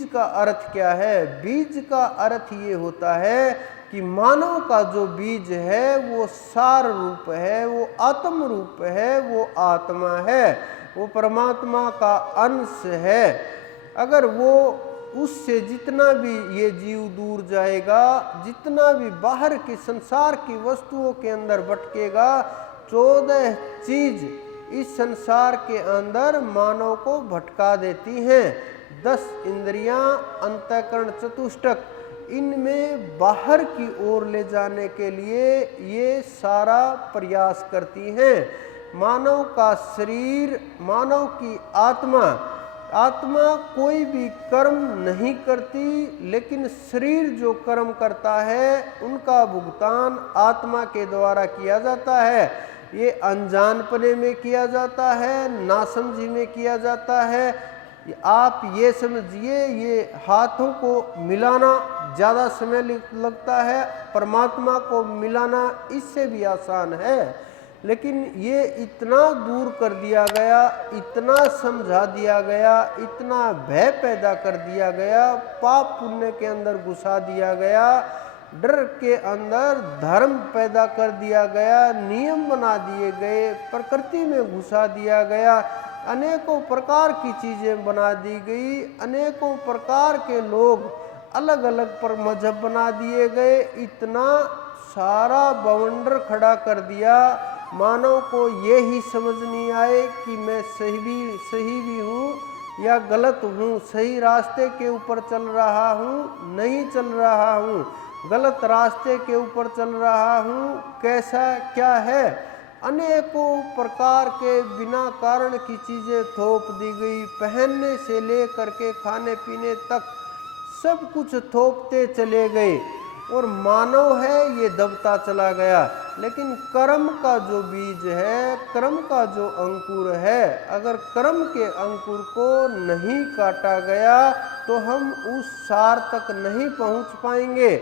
बीज का अर्थ क्या है? बीज का अर्थ ये होता है कि मानव का जो बीज है वो सार रूप है, वो आत्म रूप है, वो आत्मा है, वो परमात्मा का अंश है। अगर वो उससे जितना भी ये जीव दूर जाएगा, जितना भी बाहर के संसार की वस्तुओं के अंदर भटकेगा, 14 चीज इस संसार के अंदर मानव को भटका देती हैं। 10 इंद्रियां, अंतःकरण, चतुष्टक, इनमें बाहर की ओर ले जाने के लिए ये सारा प्रयास करती हैं। मानव का शरीर, मानव की आत्मा, आत्मा कोई भी कर्म नहीं करती, लेकिन शरीर जो कर्म करता है उनका भुगतान आत्मा के द्वारा किया जाता है। ये अनजानपने में किया जाता है, नासमझी में किया जाता है। आप ये समझिए, ये हाथों को मिलाना ज़्यादा समय लगता है, परमात्मा को मिलाना इससे भी आसान है। लेकिन ये इतना दूर कर दिया गया, इतना समझा दिया गया, इतना भय पैदा कर दिया गया, पाप पुण्य के अंदर घुसा दिया गया, डर के अंदर धर्म पैदा कर दिया गया, नियम बना दिए गए, प्रकृति में घुसा दिया गया, अनेकों प्रकार की चीज़ें बना दी गई, अनेकों प्रकार के लोग अलग अलग पर मजहब बना दिए गए। इतना सारा बवंडर खड़ा कर दिया, मानव को ये ही समझ नहीं आए कि मैं सही भी हूँ या गलत हूँ, सही रास्ते के ऊपर चल रहा हूँ, नहीं चल रहा हूँ, गलत रास्ते के ऊपर चल रहा हूँ, कैसा क्या है। अनेकों प्रकार के बिना कारण की चीज़ें थोप दी गई, पहनने से ले करके खाने पीने तक सब कुछ थोपते चले गए, और मानव है ये दबता चला गया। लेकिन कर्म का जो बीज है, कर्म का जो अंकुर है, अगर कर्म के अंकुर को नहीं काटा गया तो हम उस सार तक नहीं पहुंच पाएंगे।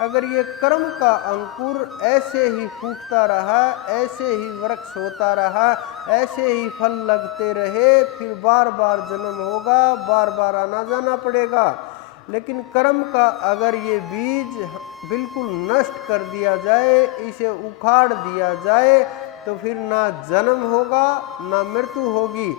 अगर ये कर्म का अंकुर ऐसे ही फूटता रहा, ऐसे ही वृक्ष होता रहा, ऐसे ही फल लगते रहे, फिर बार बार जन्म होगा, बार बार आना जाना पड़ेगा। लेकिन कर्म का अगर ये बीज बिल्कुल नष्ट कर दिया जाए, इसे उखाड़ दिया जाए, तो फिर ना जन्म होगा ना मृत्यु होगी।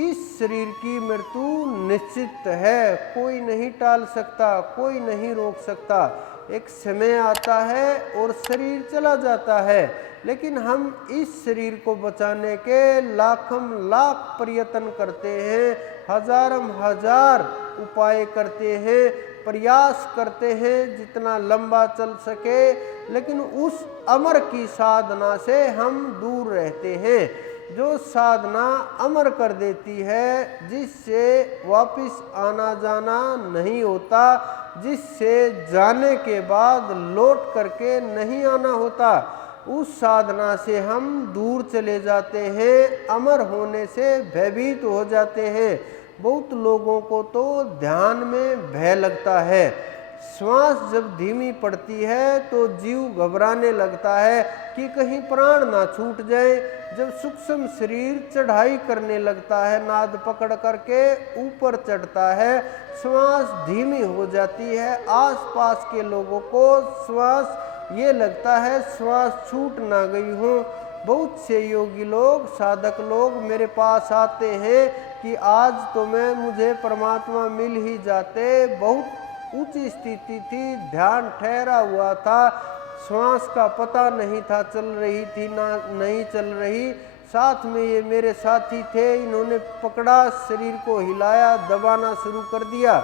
इस शरीर की मृत्यु निश्चित है, कोई नहीं टाल सकता, कोई नहीं रोक सकता। एक समय आता है और शरीर चला जाता है, लेकिन हम इस शरीर को बचाने के लाखम लाख प्रयत्न करते हैं, हजारम हजार उपाय करते हैं, प्रयास करते हैं जितना लंबा चल सके, लेकिन उस अमर की साधना से हम दूर रहते हैं। जो साधना अमर कर देती है, जिससे वापिस आना जाना नहीं होता, जिससे जाने के बाद लौट करके नहीं आना होता, उस साधना से हम दूर चले जाते हैं, अमर होने से भयभीत हो जाते हैं। बहुत लोगों को तो ध्यान में भय लगता है, श्वास जब धीमी पड़ती है तो जीव घबराने लगता है कि कहीं प्राण ना छूट जाए। जब सूक्ष्म शरीर चढ़ाई करने लगता है, नाद पकड़ करके ऊपर चढ़ता है, श्वास धीमी हो जाती है, आसपास के लोगों को श्वास ये लगता है श्वास छूट ना गई हो। बहुत से योगी लोग, साधक लोग मेरे पास आते हैं कि आज तो मुझे परमात्मा मिल ही जाते, बहुत ऊंची स्थिति थी, ध्यान ठहरा हुआ था, श्वास का पता नहीं था चल रही थी ना नहीं चल रही, साथ में ये मेरे साथी थे, इन्होंने पकड़ा, शरीर को हिलाया, दबाना शुरू कर दिया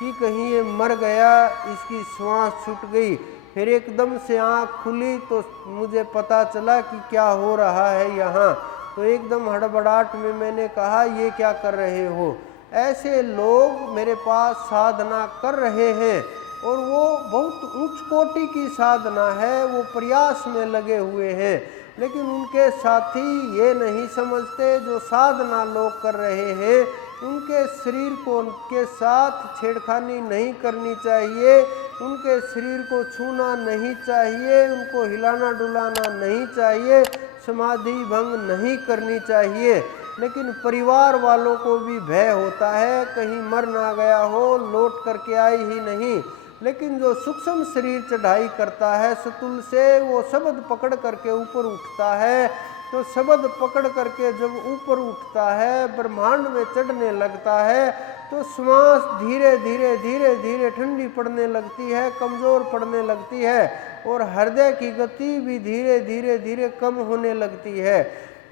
कि कहीं ये मर गया, इसकी श्वास छूट गई। फिर एकदम से आँख खुली तो मुझे पता चला कि क्या हो रहा है यहाँ। तो एकदम हड़बड़ाहट में मैंने कहा, ये क्या कर रहे हो? ऐसे लोग मेरे पास साधना कर रहे हैं, और वो बहुत उच्च कोटि की साधना है, वो प्रयास में लगे हुए हैं, लेकिन उनके साथी ये नहीं समझते, जो साधना लोग कर रहे हैं उनके शरीर को उनके साथ छेड़खानी नहीं करनी चाहिए, उनके शरीर को छूना नहीं चाहिए, उनको हिलाना डुलाना नहीं चाहिए, समाधि भंग नहीं करनी चाहिए। लेकिन परिवार वालों को भी भय होता है कहीं मर ना गया हो, लौट करके आई ही नहीं। लेकिन जो सूक्ष्म शरीर चढ़ाई करता है सतुल से, वो शब्द पकड़ करके ऊपर उठता है। तो शब्द पकड़ करके जब ऊपर उठता है, ब्रह्मांड में चढ़ने लगता है, तो श्वास धीरे धीरे धीरे धीरे ठंडी पड़ने लगती है, कमजोर पड़ने लगती है, और हृदय की गति भी धीरे धीरे धीरे कम होने लगती है।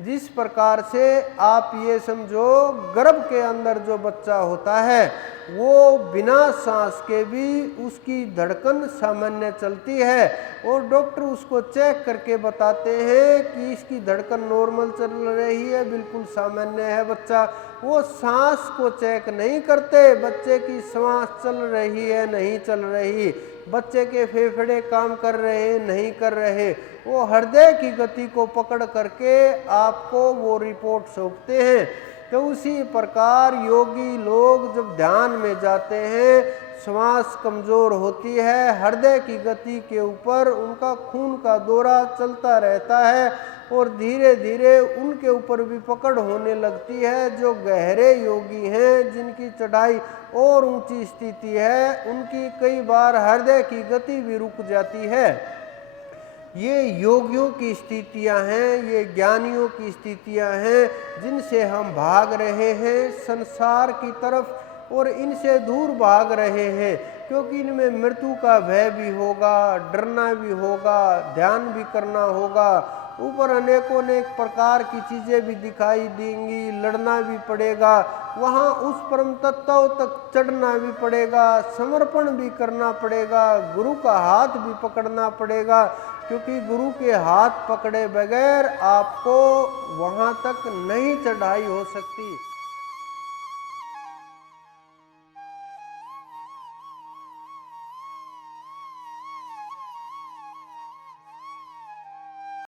जिस प्रकार से आप ये समझो, गर्भ के अंदर जो बच्चा होता है वो बिना सांस के भी उसकी धड़कन सामान्य चलती है, और डॉक्टर उसको चेक करके बताते हैं कि इसकी धड़कन नॉर्मल चल रही है, बिल्कुल सामान्य है बच्चा। वो सांस को चेक नहीं करते, बच्चे की सांस चल रही है नहीं चल रही, बच्चे के फेफड़े काम कर रहे नहीं कर रहे, वो हृदय की गति को पकड़ करके आपको वो रिपोर्ट सौंपते हैं। तो उसी प्रकार योगी लोग जब ध्यान में जाते हैं, श्वास कमजोर होती है, हृदय की गति के ऊपर उनका खून का दौरा चलता रहता है, और धीरे धीरे उनके ऊपर भी पकड़ होने लगती है। जो गहरे योगी हैं, जिनकी चढ़ाई और ऊंची स्थिति है, उनकी कई बार हृदय की गति भी रुक जाती है। ये योगियों की स्थितियां हैं, ये ज्ञानियों की स्थितियां हैं, जिनसे हम भाग रहे हैं संसार की तरफ, और इनसे दूर भाग रहे हैं, क्योंकि इनमें मृत्यु का भय भी होगा, डरना भी होगा, ध्यान भी करना होगा, ऊपर अनेकों अनेक प्रकार की चीज़ें भी दिखाई देंगी, लड़ना भी पड़ेगा, वहाँ उस परम तत्व तक चढ़ना भी पड़ेगा, समर्पण भी करना पड़ेगा, गुरु का हाथ भी पकड़ना पड़ेगा, क्योंकि गुरु के हाथ पकड़े बगैर आपको वहाँ तक नहीं चढ़ाई हो सकती।